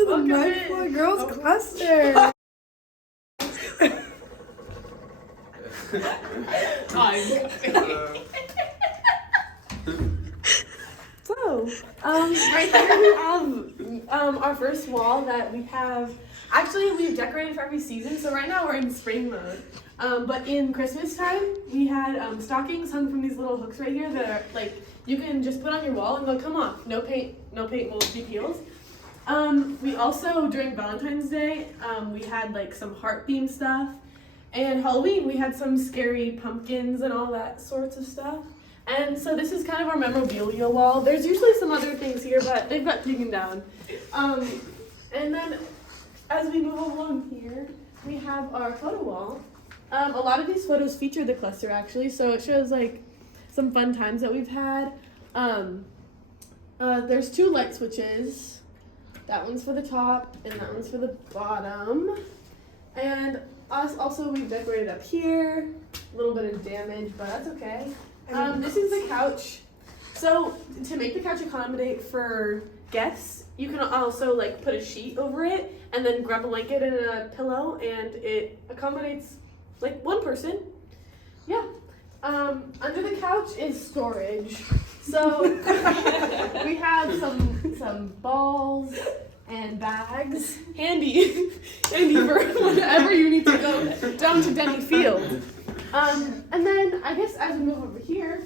to the Ninth Floor Girls Cluster. So, right here we have our first wall that we have. Actually, we've decorated for every season, so right now we're in spring mode. But in Christmas time, we had stockings hung from these little hooks right here that are like you can just put on your wall and they'll come off. No paint will be peels. We also during Valentine's Day, we had like some heart themed stuff, and Halloween we had some scary pumpkins and all that sorts of stuff. And so this is kind of our memorabilia wall. There's usually some other things here, but they've got taken down. And then as we move along here, we have our photo wall. A lot of these photos feature the cluster actually, so it shows like some fun times that we've had. There's 2 light switches. That one's for the top and that one's for the bottom. And also we've decorated up here. A little bit of damage, but that's okay. This is the couch. So to make the couch accommodate for guests, you can also like put a sheet over it and then grab a blanket and a pillow, and it accommodates like one person. Yeah. Under the couch is storage. So we have some balls and bags handy for whenever you need to go down to Denny Field. And then I guess as we move over here,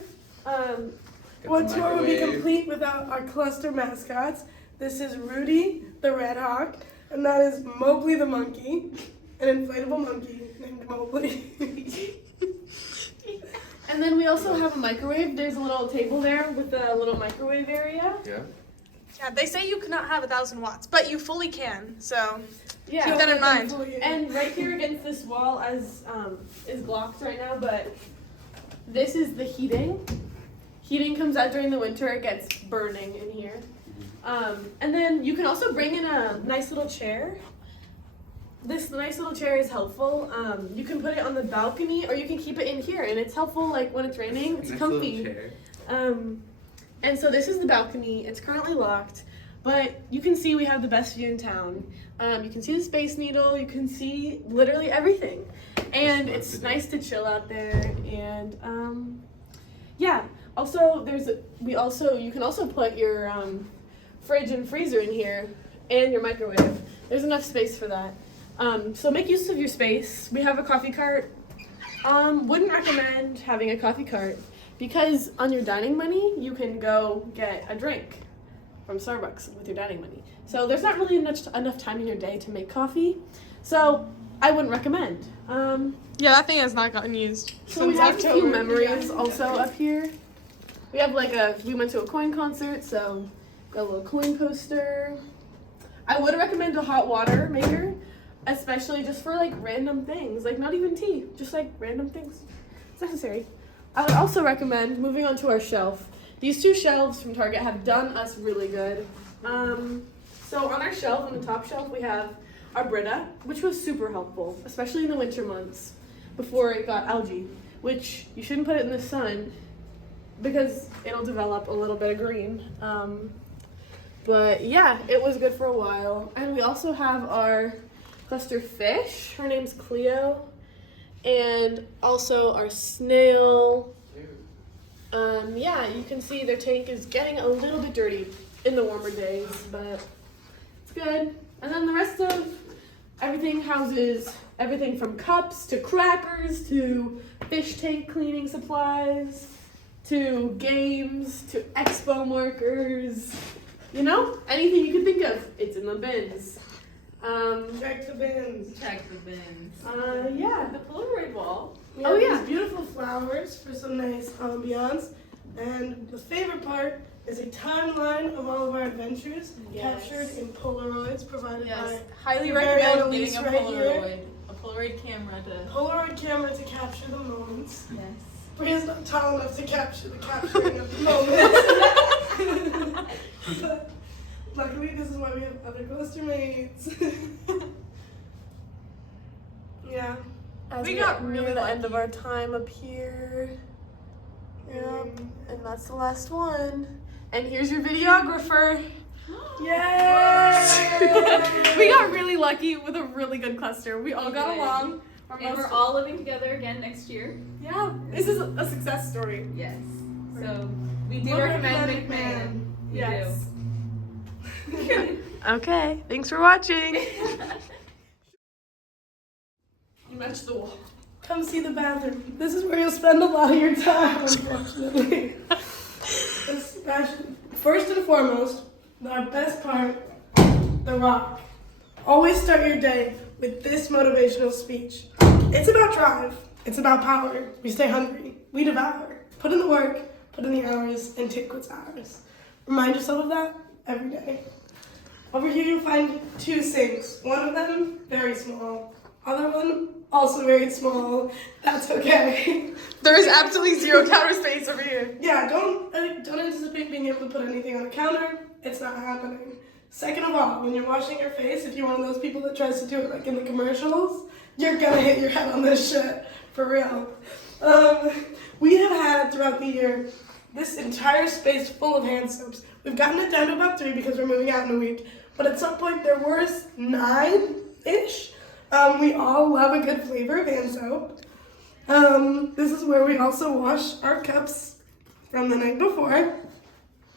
what tour would be complete without our cluster mascots? This is Rudy the Red Hawk, and that is Mowgli the monkey, an inflatable monkey named Mowgli. And then we also have a microwave. There's a little table there with a little microwave area. Yeah. Yeah, they say you cannot have 1,000 watts, but you fully can. So Yeah. keep that in mind. And right here against this wall is blocked right now, but this is the heating. Heating comes out during the winter. It gets burning in here. And then you can also bring in a nice little chair. This nice little chair is helpful. You can put it on the balcony or you can keep it in here, and it's helpful like when it's raining. It's Nice comfy. little chair. And so this is the balcony. It's currently locked, but you can see we have the best view in town. You can see the Space Needle. You can see literally everything, and it's nice to chill out there. And yeah. Also, you can also put your fridge and freezer in here, and your microwave. There's enough space for that. So make use of your space. We have a coffee cart. Wouldn't recommend having a coffee cart because on your dining money, you can go get a drink from Starbucks with your dining money. So there's not really enough time in your day to make coffee. So I wouldn't recommend. Yeah, that thing has not gotten used. So we have a few memories also up here. We have we went to a coin concert, so got a little coin poster. I would recommend a hot water maker, especially just for like random things, like not even tea, just like random things. It's necessary. I would also recommend moving on to our shelf. These 2 shelves from Target have done us really good. So on our shelf, on the top shelf, we have our Brita, which was super helpful, especially in the winter months before it got algae, which you shouldn't put it in the sun because it'll develop a little bit of green. But yeah, it was good for a while. And we also have our cluster fish. Her name's Cleo. And also our snail. Yeah, you can see their tank is getting a little bit dirty in the warmer days, but it's good. And then the rest of everything houses everything from cups to crackers to fish tank cleaning supplies to games to expo markers. You know, anything you can think of, it's in the bins. Check the bins. Check the bins. Yeah. The Polaroid wall. We have Oh, yeah. these beautiful flowers for some nice ambiance. And the favorite part is a timeline of all of our adventures captured in Polaroids provided Yes. by Highly your very own recommend Elise getting a right Polaroid. here. A Polaroid camera to. Polaroid camera to capture the moments. Yes. Bria's not tall enough to capture the capturing of the moments. But luckily, this is why we have other cluster mates. Yeah. As We we got got near really the end of our time up here. Yep. And that's the last one. And here's your videographer. Yay! We got really lucky with a really good cluster. We all got did. along. And we're all living together again next year. Yeah, this is a success story. Yes. So we do We'll recommend recommend McMahon. We Yes. do. Okay, thanks for watching. You matched the wall. Come see the bathroom. This is where you'll spend a lot of your time, unfortunately. First and foremost, our best part, the rock. Always start your day with this motivational speech. It's about drive. It's about power. We stay hungry. We devour. Put in the work, put in the hours, and take what's ours. Remind yourself of that every day. Over here you'll find 2 sinks. One of them, very small. Other one, also very small. That's okay. There is absolutely 0 counter space over here. Yeah, don't anticipate being able to put anything on a counter. It's not happening. Second of all, when you're washing your face, if you're one of those people that tries to do it like in the commercials, you're gonna hit your head on this shit, for real. We have had throughout the year this entire space full of hand soaps. We've gotten it down to about 3 because we're moving out in a week, but at some point there were 9-ish. We all love a good flavor of hand soap. This is where we also wash our cups from the night before.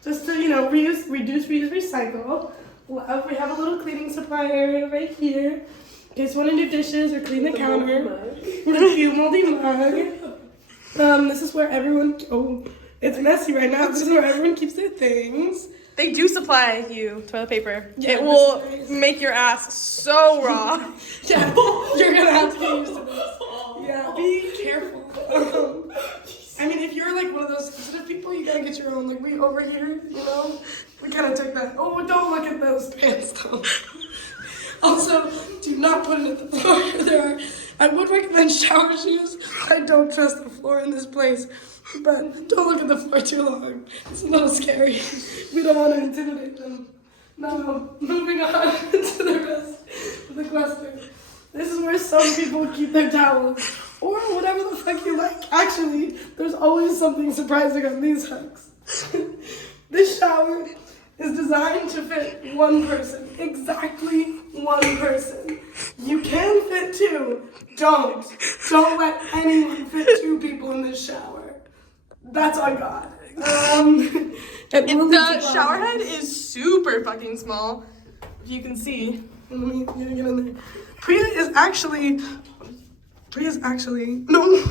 Just to, reduce, reuse, recycle. Love, we have a little cleaning supply area right here. In case you want to do dishes or clean the counter. With a cute moldy mug. This is where everyone, it's messy right now. This is where everyone keeps their things. They do supply you toilet paper. Yeah, it will this is- make your ass so raw. Yeah, you're gonna have to get used to this. Yeah, be careful. I mean, if you're like one of those sensitive people, you gotta get your own. Like we over here, we kind of took that. Oh, don't look at those pants though. Also, do not put it at the floor. I would recommend shower shoes. I don't trust the floor in this place, but don't look at the floor too long. It's a little scary. We don't want to intimidate them. No, moving on to the rest of the cluster. This is where some people keep their towels, or whatever the fuck you like. Actually, there's always something surprising on these hooks. This shower is designed to fit 1 person, exactly 1 person. You can fit 2. Don't let anyone fit 2 people in this shower. That's on God. The shower head is super fucking small. If you can see. Let me get in there. Priya is actually, no.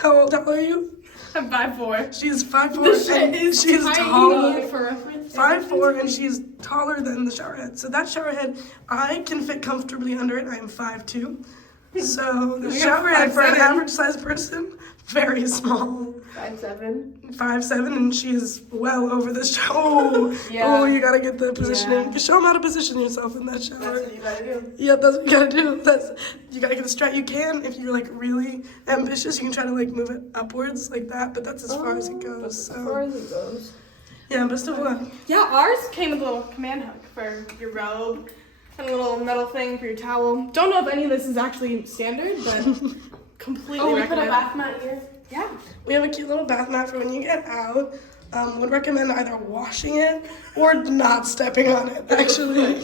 How tall are you? I'm 5'4". She's 5'4", This shit and is she's tiny taller. for reference. 5'4", and she's taller than the shower head. So that shower head, I can fit comfortably under it. I am 5'2". So the shower head for an 5'7". average sized person, very small. 5'7". 5'7", and she's well over the shower. Oh, Yeah. You gotta get the positioning. Yeah. Show them how to position yourself in that shower. That's what you gotta do. Yep, that's what you gotta do. You gotta get the strap. You can, if you're like really ambitious, you can try to like move it upwards like that, but that's as far as it goes. As So far as it goes. yeah, best of luck. Yeah, ours came with a little command hook for your robe and a little metal thing for your towel. Don't know if any of this is actually standard, but completely We put a recommend. bath mat here. Yeah. We have a cute little bath mat for when you get out. Would recommend either washing it or not stepping on it. Actually,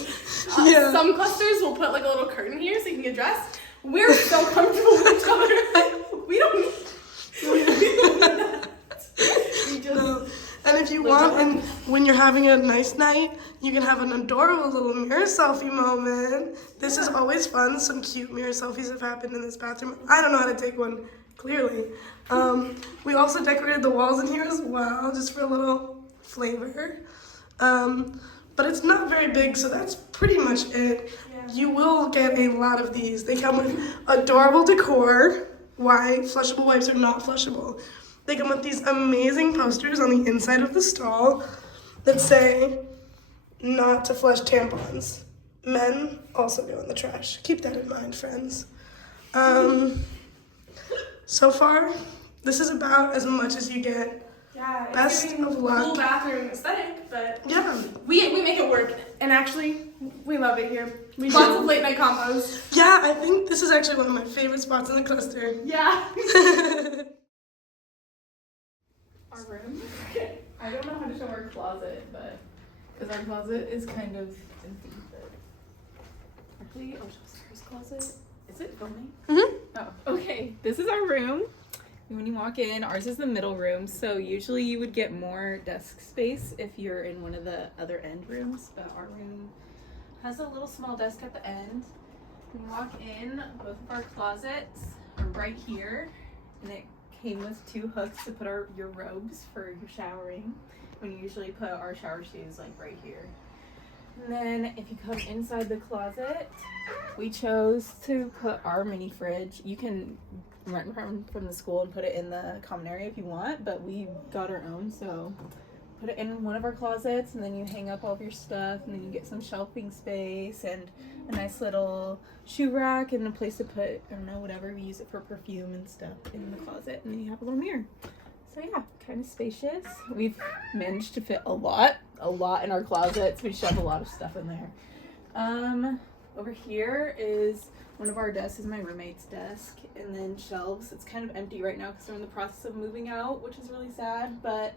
yeah. Some clusters will put like a little curtain here so you can get dressed. We're so comfortable with each other. We don't need that. We just No. And if you want, and when you're having a nice night, you can have an adorable little mirror selfie moment. This is always fun. Some cute mirror selfies have happened in this bathroom. I don't know how to take one, clearly. We also decorated the walls in here as well, just for a little flavor. But it's not very big, so that's pretty much it. You will get a lot of these. They come with adorable decor. Why flushable wipes are not flushable. They come with these amazing posters on the inside of the stall that say, not to flush tampons. Men also go in the trash. Keep that in mind, friends. So far, this is about as much as you get. yeah, it's Best giving of the luck. cool bathroom aesthetic, but Yeah. we make it work. And actually, we love it here. Lots of late night combos. Yeah, I think this is actually one of my favorite spots in the cluster. Yeah. Our room. I don't know how to show our closet, but because our closet is kind of empty. But actually, I'll show Sarah's closet. Is it filming? Mhm. Oh, okay. This is our room. When you walk in, ours is the middle room, so usually you would get more desk space if you're in one of the other end rooms, but our room has a little small desk at the end. When you walk in, both of our closets are right here, and it came with 2 hooks to put your robes for your showering. We usually put our shower shoes like right here. And then if you come inside the closet, we chose to put our mini fridge. You can rent from the school and put it in the common area if you want, but we got our own, so put it in one of our closets, and then you hang up all of your stuff, and then you get some shelving space and a nice little shoe rack and a place to put, I don't know, whatever. We use it for perfume and stuff in the closet, and then you have a little mirror. So yeah, kind of spacious. We've managed to fit a lot in our closets. We shove a lot of stuff in there. Over here is one of our desks, is my roommate's desk, and then shelves. It's kind of empty right now because we're in the process of moving out, which is really sad, but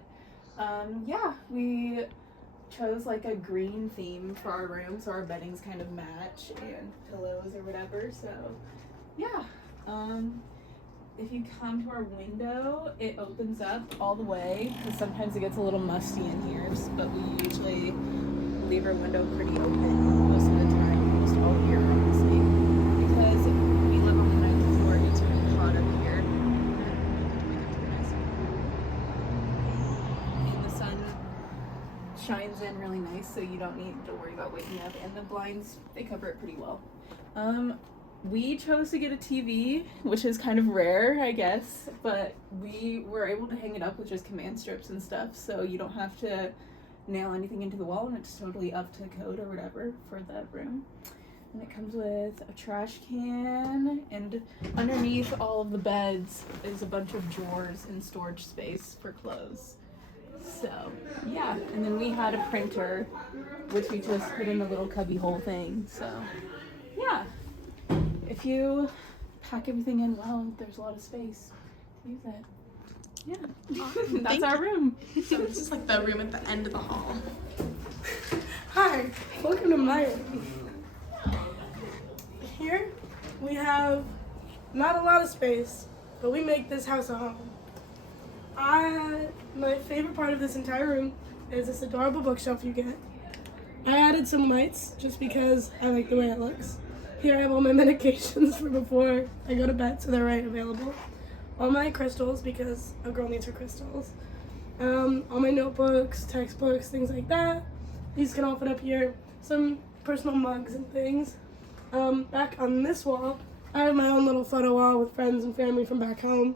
yeah, we chose like a green theme for our room so our beddings kind of match, and pillows or whatever. So yeah, if you come to our window, it opens up all the way because sometimes it gets a little musty in here, but we usually leave our window pretty open most of the time, almost all year honestly, because we live on the 9th floor. It gets really hot up here. And the sun shines in really nice, so you don't need to worry about waking up, and the blinds, they cover it pretty well. We chose to get a TV, which is kind of rare, I guess, but we were able to hang it up with just command strips and stuff, so you don't have to nail anything into the wall, and it's totally up to code or whatever for that room. And it comes with a trash can, and underneath all of the beds is a bunch of drawers and storage space for clothes. So yeah, and then we had a printer, which we just put in a little cubby hole thing. So yeah, if you pack everything in well, there's a lot of space. Use it. Yeah, that's our room. So this is like the room at the end of the hall. Hi, welcome to my room. Here we have not a lot of space, but we make this house a home. My favorite part of this entire room is this adorable bookshelf you get. I added some lights just because I like the way it looks. Here I have all my medications for before I go to bed, so they're right available. All my crystals, because a girl needs her crystals. All my notebooks, textbooks, things like that. These can all fit up here. Some personal mugs and things. Back on this wall, I have my own little photo wall with friends and family from back home.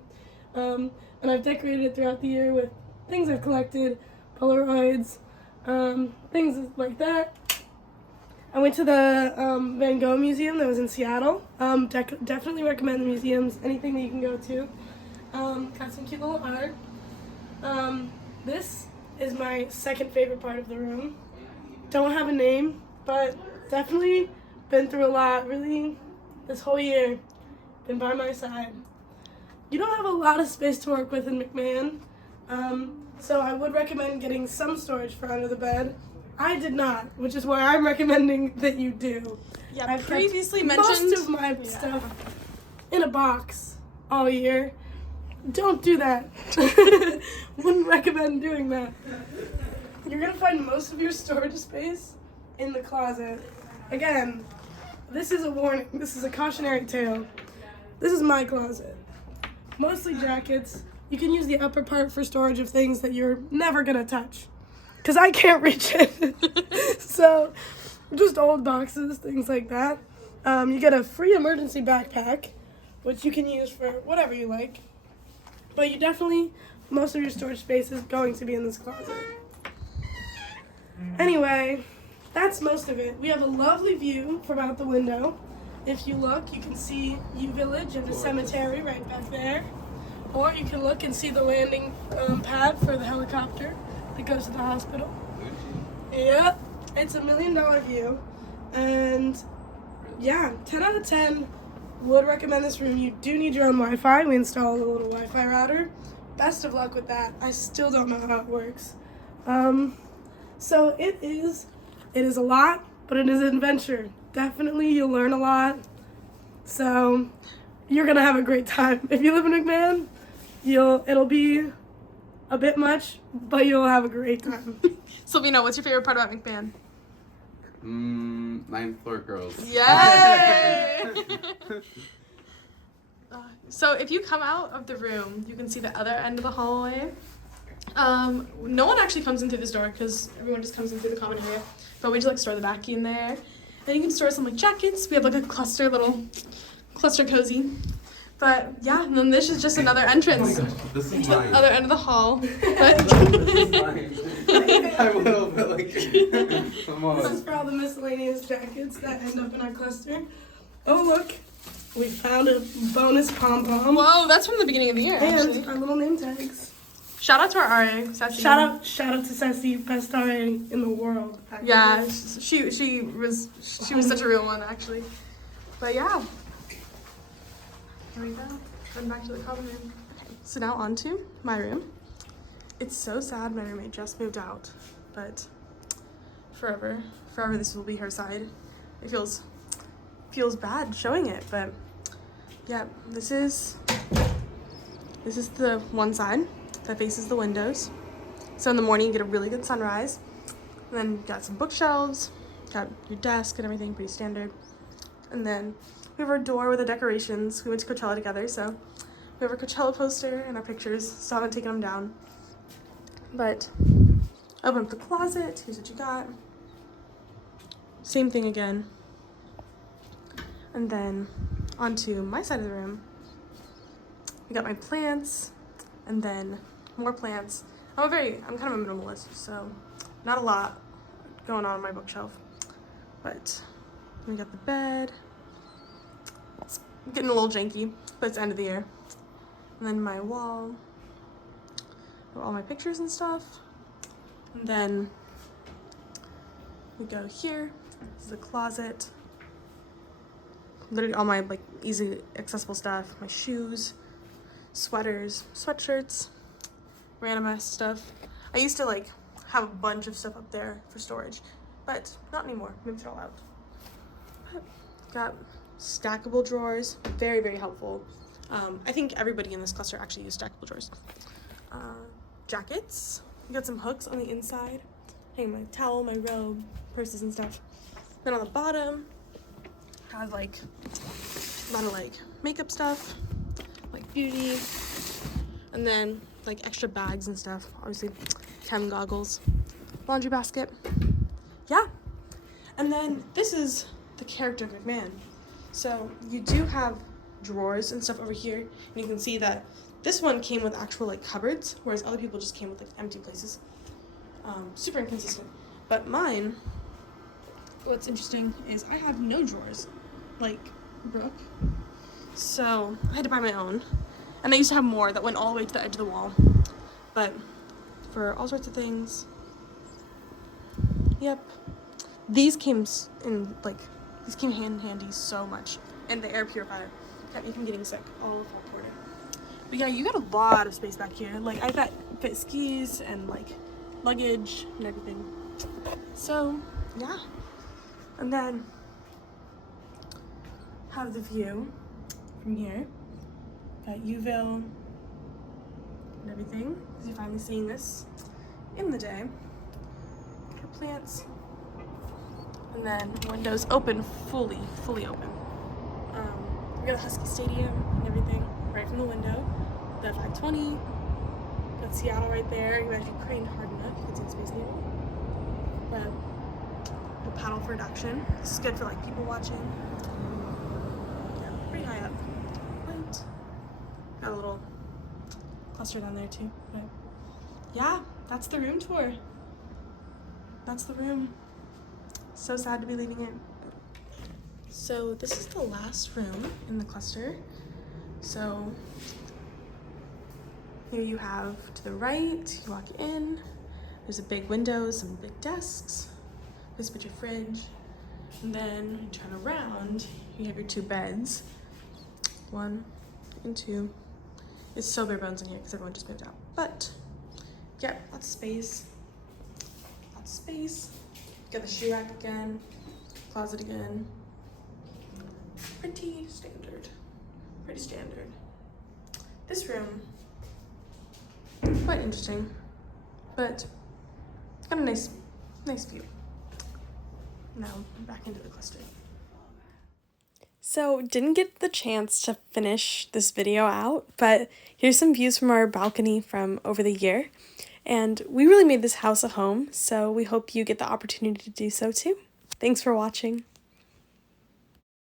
And I've decorated it throughout the year with things I've collected, Polaroids, things like that. I went to the Van Gogh Museum that was in Seattle. Definitely recommend the museums, anything that you can go to. Got some cute little art. This is my second favorite part of the room. Don't have a name, but definitely been through a lot, really, this whole year. Been by my side. You don't have a lot of space to work with in McMahon, so I would recommend getting some storage for under the bed. I did not, which is why I'm recommending that you do. Yeah, I've previously kept mentioned. most of my stuff in a box all year. Don't do that. Wouldn't recommend doing that. You're gonna find most of your storage space in the closet. Again, this is a warning. This is a cautionary tale. This is my closet. Mostly jackets. You can use the upper part for storage of things that you're never gonna touch, because I can't reach it. So, just old boxes, things like that. You get a free emergency backpack, which you can use for whatever you like. But you definitely, most of your storage space is going to be in this closet. Anyway, that's most of it. We have a lovely view from out the window. If you look, you can see U Village and the cemetery right back there. Or you can look and see the landing pad for the helicopter that goes to the hospital. Yep, it's $1 million view. And yeah, 10 out of 10. Would recommend this room. You do need your own Wi-Fi. We installed a little Wi-Fi router. Best of luck with that. I still don't know how it works. So it is a lot, but it is an adventure. Definitely, you'll learn a lot. So you're gonna have a great time. If you live in McMahon, it'll be a bit much, but you'll have a great time. Sylvina, what's your favorite part about McMahon? Ninth floor girls. Yay! So if you come out of the room, you can see the other end of the hallway. No one actually comes in through this door because everyone just comes in through the common area. But we just like store the back key in there. And you can store some like jackets. We have like a little cluster cozy. But yeah, and then this is just another entrance. Oh my gosh, this is Into the mine. other end of the hall. This is mine. I'm a little bit like, come This is on. for all the miscellaneous jackets that end up in our cluster. Oh look, we found a bonus pom-pom. Whoa, that's from the beginning of the year, actually. And our little name tags. Shout out to our RA, Sassy. Shout out to Sassy, best RA in the world. Actually. Yeah, she was such a real one, actually. But yeah. Here we go. Going back to the common room. So now on to my room. It's so sad my roommate just moved out, but forever this will be her side. It feels bad showing it, but yeah, this is the one side that faces the windows. So in the morning you get a really good sunrise, and then you got some bookshelves, got your desk and everything, pretty standard. And then we have our door with the decorations. We went to Coachella together, so we have our Coachella poster and our pictures. Still haven't taken them down. But open up the closet. Here's what you got. Same thing again. And then onto my side of the room. We got my plants, and then more plants. I'm kind of a minimalist, so not a lot going on my bookshelf. But we got the bed. It's getting a little janky, but it's the end of the year. And then my wall, with all my pictures and stuff. And then we go here. This is the closet. Literally all my like easy accessible stuff. My shoes, sweaters, sweatshirts, random ass stuff. I used to like have a bunch of stuff up there for storage, but not anymore. Moved it all out. But got stackable drawers, very, very helpful. I think everybody in this cluster actually use stackable drawers. Jackets, we got some hooks on the inside. Hang my towel, my robe, purses and stuff. Then on the bottom, have like a lot of like makeup stuff, like beauty, and then like extra bags and stuff. Obviously, chem goggles, laundry basket. Yeah, and then this is the character of McMahon. So you do have drawers and stuff over here, and you can see that this one came with actual like cupboards, whereas other people just came with like empty places. Super inconsistent. But mine, what's interesting is I have no drawers, like Brooke. So I had to buy my own, and I used to have more that went all the way to the edge of the wall. But for all sorts of things, yep. These came handy so much, and the air purifier kept me from getting sick all fall quarter. But yeah, you got a lot of space back here. Like I've got fit skis and like luggage and everything. So yeah, and then have the view from here. Got Uville and everything. Because you're finally seeing this in the day. Got plants. And then windows open, fully open. We got a Husky Stadium and everything right from the window. The 520. Got Seattle right there. Even if you crane hard enough, you can see the Space Needle. But the Paddleford action. This is good for like people watching. Yeah, pretty high up. But got a little cluster down there too. But yeah, that's the room tour. That's the room. So sad to be leaving it. So this is the last room in the cluster. So here you have to the right, you walk in, there's a big window, some big desks, this is your fridge, and then you turn around, you have your two beds, 1 and 2. It's so bare bones in here because everyone just moved out. But yeah, lots of space, Lots of space. Got the shoe rack again, closet again. Pretty standard. Pretty standard. This room, quite interesting, but got a nice view. Now back into the cluster. So didn't get the chance to finish this video out, but here's some views from our balcony from over the year. And we really made this house a home, so we hope you get the opportunity to do so too. Thanks for watching.